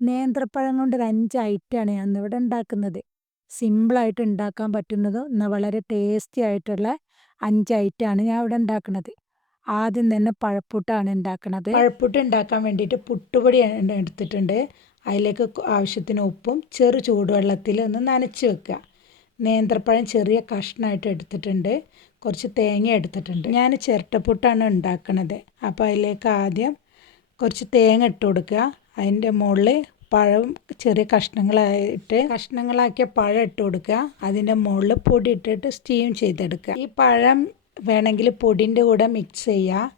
നേന്ത്രപ്പഴം കൊണ്ട് ഒരു അഞ്ച് ഐറ്റമാണ് ഞാൻ ഇവിടെ ഉണ്ടാക്കുന്നത്. സിമ്പിളായിട്ട് ഉണ്ടാക്കാൻ പറ്റുന്നതും എന്നാൽ വളരെ ടേസ്റ്റി ആയിട്ടുള്ള അഞ്ച് ഐറ്റമാണ് ഞാൻ ഇവിടെ ഉണ്ടാക്കുന്നത്. ആദ്യം തന്നെ പഴപ്പുട്ടാണ് ഉണ്ടാക്കുന്നത് പഴപ്പുട്ട് ഉണ്ടാക്കാൻ വേണ്ടിയിട്ട് പുട്ടുപൊടി എടുത്തിട്ടുണ്ട്. അതിലേക്ക് ആവശ്യത്തിന് ഉപ്പും ചെറു ചൂടുവെള്ളത്തിൽ ഒന്ന് നനച്ച് വെക്കുക. നേന്ത്രപ്പഴം ചെറിയ കഷ്ണമായിട്ട് എടുത്തിട്ടുണ്ട്. കുറച്ച് തേങ്ങ എടുത്തിട്ടുണ്ട്. ഞാൻ ചിരട്ടപ്പുട്ടാണ് ഉണ്ടാക്കുന്നത് അപ്പോൾ അതിലേക്ക് ആദ്യം കുറച്ച് തേങ്ങ ഇട്ട് കൊടുക്കുക. അതിന്റെ മുകളിൽ പഴം ചെറിയ കഷ്ണങ്ങളായിട്ട് കഷ്ണങ്ങളാക്കിയ പഴം ഇട്ട് കൊടുക്കുക. അതിന്റെ മുകളിൽ പൊടി ഇട്ടിട്ട് സ്റ്റീം ചെയ്തെടുക്കുക. ഈ പഴം വേണമെങ്കിൽ പൊടിന്റെ കൂടെ മിക്സ് ചെയ്യുക.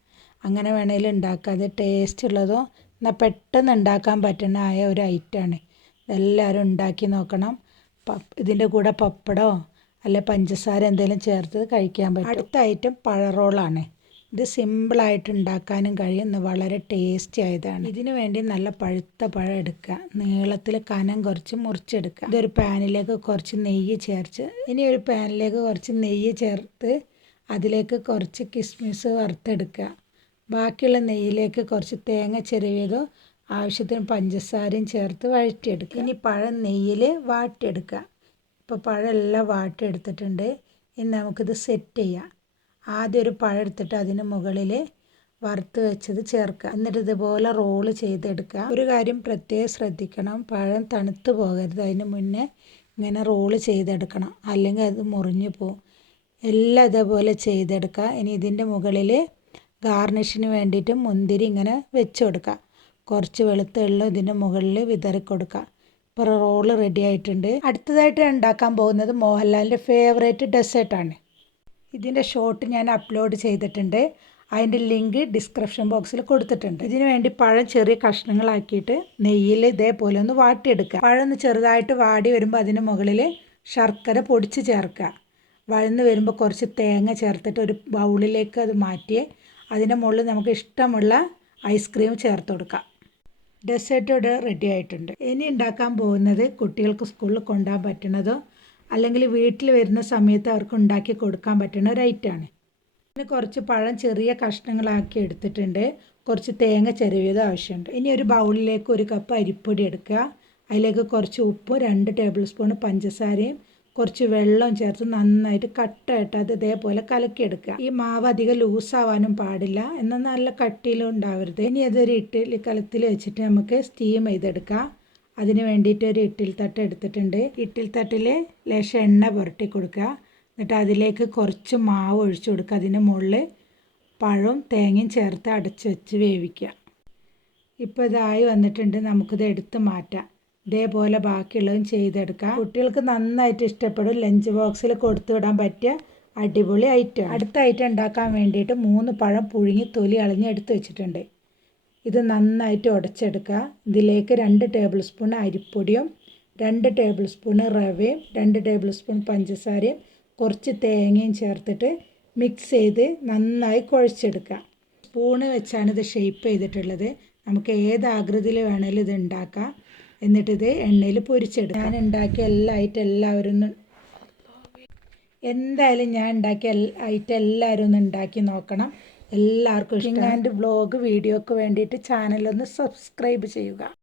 അങ്ങനെ വേണമെങ്കിൽ ഉണ്ടാക്കുക. അത് ടേസ്റ്റ് ഉള്ളതോ എന്നാൽ പെട്ടെന്ന് ഉണ്ടാക്കാൻ പറ്റുന്ന ആയ ഒരു ഐറ്റമാണ് എല്ലാവരും ഉണ്ടാക്കി നോക്കണം. ഇതിന്റെ കൂടെ പപ്പടമോ അല്ലെ പഞ്ചസാര എന്തെങ്കിലും ചേർത്ത് കഴിക്കാൻ പറ്റും. അടുത്ത ഐറ്റം പഴ റോളാണ് ഇത് സിമ്പിളായിട്ട് ഉണ്ടാക്കാനും കഴിയുന്ന വളരെ ടേസ്റ്റി ആയതാണ്. ഇതിനു വേണ്ടി നല്ല പഴുത്ത പഴം എടുക്കുക. നീളത്തിൽ കനം കുറച്ച് മുറിച്ചെടുക്കുക. ഇതൊരു പാനിലേക്ക് കുറച്ച് നെയ്യ് ചേർച്ച് ഇനി ഒരു പാനിലേക്ക് കുറച്ച് നെയ്യ് ചേർത്ത് അതിലേക്ക് കുറച്ച് കിസ്മിസ് വറുത്തെടുക്കുക. ബാക്കിയുള്ള നെയ്യിലേക്ക് കുറച്ച് തേങ്ങ ചെറിയതോ ആവശ്യത്തിന് പഞ്ചസാരയും ചേർത്ത് വഴറ്റിയെടുക്കുക. ഇനി പഴം നെയ്യിൽ വാട്ടിയെടുക്കുക. ഇപ്പോൾ എല്ലാം വാട്ടിയെടുത്തിട്ടുണ്ട്. ഇനി നമുക്കിത് സെറ്റ് ചെയ്യാം. ആദ്യം ഒരു പഴം എടുത്തിട്ട് അതിന് മുകളിൽ വറുത്ത് വെച്ചത് ചേർക്കുക. എന്നിട്ട് ഇതുപോലെ റോൾ ചെയ്തെടുക്കുക. ഒരു കാര്യം പ്രത്യേകം ശ്രദ്ധിക്കണം. പഴം തണുത്ത് പോകരുത്. അതിന് മുന്നേ ഇങ്ങനെ റോൾ ചെയ്തെടുക്കണം. അല്ലെങ്കിൽ അത് മുറിഞ്ഞു പോകും എല്ലാം ഇതേപോലെ ചെയ്തെടുക്കുക. ഇനി ഇതിന്റെ മുകളിൽ ഗാർണിഷിന് വേണ്ടിയിട്ട് മുന്തിരി ഇങ്ങനെ വെച്ച് കൊടുക്കുക. കുറച്ച് വെളുത്ത എള്ള് ഇതിന്റെ മുകളിൽ വിതറി കൊടുക്കുക. ഇപ്പോൾ റോൾ റെഡി ആയിട്ടുണ്ട്. അടുത്തതായിട്ട് ഉണ്ടാക്കാൻ പോകുന്നത് മോഹൻലാലിന്റെ ഫേവറേറ്റ് ഡെസേർട്ടാണ് ഇതിന്റെ ഷോട്ട് ഞാൻ അപ്ലോഡ് ചെയ്തിട്ടുണ്ട്. അതിന്റെ ലിങ്ക് ഡിസ്ക്രിപ്ഷൻ ബോക്സിൽ കൊടുത്തിട്ടുണ്ട്. ഇതിനു വേണ്ടി പഴം ചെറിയ കഷ്ണങ്ങളാക്കിയിട്ട് നെയ്യിൽ ഇതേപോലെ ഒന്ന് വാട്ടിയെടുക്കുക. പഴം ഒന്ന് ചെറുതായിട്ട് വാടി വരുമ്പോൾ അതിന് മുകളിൽ ശർക്കര പൊടിച്ച് ചേർക്കുക. വഴന്ന് വരുമ്പോൾ കുറച്ച് തേങ്ങ ചേർത്തിട്ട് ഒരു ബൗളിലേക്ക് അത് മാറ്റി അതിന്റെ മുകളിൽ നമുക്ക് ഇഷ്ടമുള്ള ഐസ്ക്രീം ചേർത്ത് കൊടുക്കാം ഡെസേർട്ട് ഇവിടെ റെഡി ആയിട്ടുണ്ട്. ഇനി ഉണ്ടാക്കാൻ പോകുന്നത് കുട്ടികൾക്ക് സ്കൂളിൽ കൊണ്ടുപോകാൻ പറ്റുന്നതോ അല്ലെങ്കിൽ വീട്ടിൽ വരുന്ന സമയത്ത് അവർക്ക് ഉണ്ടാക്കി കൊടുക്കാൻ പറ്റുന്ന ഒരു ഐറ്റമാണ് ഇനി കുറച്ച് പഴം ചെറിയ കഷ്ണങ്ങളാക്കി എടുത്തിട്ടുണ്ട്. കുറച്ച് തേങ്ങ ചെറിയത് ആവശ്യമുണ്ട്. ഇനി ഒരു ബൗളിലേക്ക് ഒരു കപ്പ് അരിപ്പൊടി എടുക്കുക. അതിലേക്ക് കുറച്ച് ഉപ്പ് രണ്ട് ടേബിൾ സ്പൂൺ പഞ്ചസാരയും കുറച്ച് വെള്ളം ചേർത്ത് നന്നായിട്ട് കട്ടായിട്ട് അത് ഇതേപോലെ കലക്കിയെടുക്കുക. ഈ മാവ് അധികം ലൂസാവാനും പാടില്ല. എന്നാൽ നല്ല കട്ടിയിലും ഉണ്ടാവരുത്. ഇനി അതൊരു ഇട്ടിൽ കലത്തിൽ വെച്ചിട്ട് നമുക്ക് സ്റ്റീം ചെയ്തെടുക്കാം. അതിന് വേണ്ടിയിട്ട് ഒരു ഇട്ടിൽ തട്ട് എടുത്തിട്ടുണ്ട്. ഇട്ടിൽ തട്ടിൽ ലേശം എണ്ണ പുരട്ടി കൊടുക്കുക. എന്നിട്ട് അതിലേക്ക് കുറച്ച് മാവ് ഒഴിച്ചു കൊടുക്കുക. അതിന് മുകളിൽ പഴവും തേങ്ങയും ചേർത്ത് അടച്ചു വെച്ച് വേവിക്കുക. ഇപ്പോൾ ഇതായി വന്നിട്ടുണ്ട്. നമുക്കിത് എടുത്ത് മാറ്റാം. ഇതേപോലെ ബാക്കിയുള്ളതും ചെയ്തെടുക്കാം. കുട്ടികൾക്ക് നന്നായിട്ട് ഇഷ്ടപ്പെടും. ലഞ്ച് ബോക്സിൽ കൊടുത്തു വിടാൻ പറ്റിയ അടിപൊളി ഐറ്റം അടുത്ത ഐറ്റം ഉണ്ടാക്കാൻ വേണ്ടിയിട്ട് മൂന്ന് പഴം പുഴുങ്ങി തൊലി അളിഞ്ഞ് എടുത്ത് വെച്ചിട്ടുണ്ട്. ഇത് നന്നായിട്ട് ഉടച്ചെടുക്കുക. ഇതിലേക്ക് രണ്ട് ടേബിൾ സ്പൂൺ അരിപ്പൊടിയും രണ്ട് ടേബിൾ സ്പൂൺ റവയും രണ്ട് ടേബിൾ സ്പൂൺ പഞ്ചസാരയും കുറച്ച് തേങ്ങയും ചേർത്തിട്ട് മിക്സ് ചെയ്ത് നന്നായി കുഴച്ചെടുക്കുക. സ്പൂണ് വെച്ചാണ് ഇത് ഷേപ്പ് ചെയ്തിട്ടുള്ളത്. നമുക്ക് ഏത് ആകൃതിയിൽ വേണമെങ്കിലും ഇത് ഉണ്ടാക്കാം. എന്നിട്ടിത് എണ്ണയിൽ പൊരിച്ചെടുക്കാം ഞാൻ ഉണ്ടാക്കിയ എല്ലാ ഐറ്റം എല്ലാവരും എന്തായാലും ഞാൻ ഉണ്ടാക്കിയ ഐറ്റം എല്ലാവരും ഒന്ന് ഉണ്ടാക്കി നോക്കണം. എല്ലാവർക്കും ഇഷ്ടം. വ്ളോഗ് വീഡിയോക്ക് വേണ്ടിയിട്ട് ചാനലൊന്ന് സബ്സ്ക്രൈബ് ചെയ്യുക.